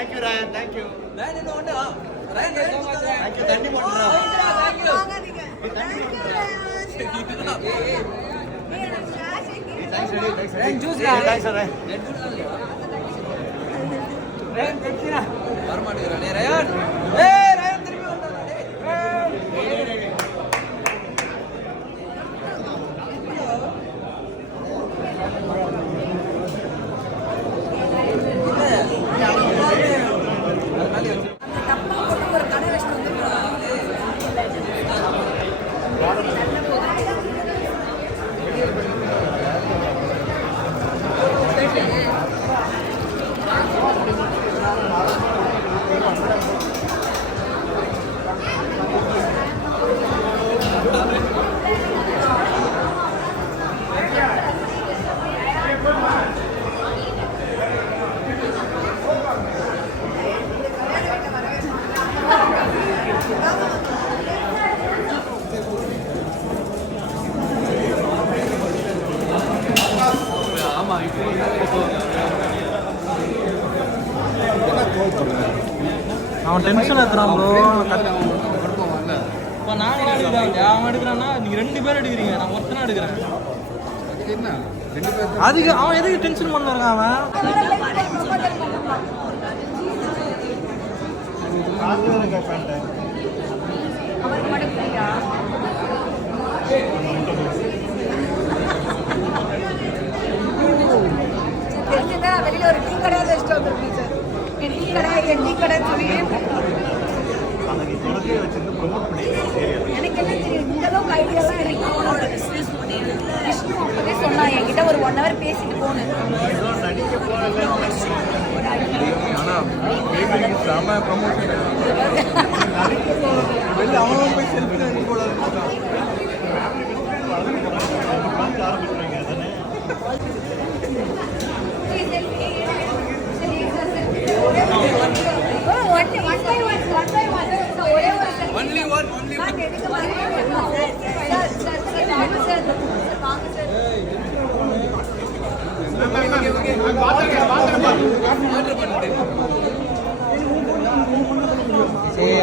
thank you ryan. Thank you. Ryan is on ryan thank you. Thank you thank you thank you. Thank you thank you thank you thank you thank you. Thanks, Thanks, Thanks, Thanks, Thanks, Thanks, Thanks, Thanks, Thanks, Thanks, Thanks, Thanks, Thanks, Thanks, அவன் tension ஏத்துறான் bro இப்போ நான் அவன் எடுக்கிறான்னா நீங்க ரெண்டு பேரும் எடுக்கிறீங்க. நான் ஒருத்தனா எடுக்கிறேன். அதுக்கு அவன் எதுக்கு டென்ஷன் பண்ணாங்க அவன்? சொன்னான் என்கிட்ட ஒரு ஒன் ஹவர் பேசிட்டு போனேன். ஒன்லி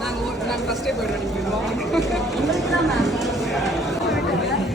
நாங்கள் நாங்கள் ஃபஸ்ட்டே போயிடுவோம் மேம்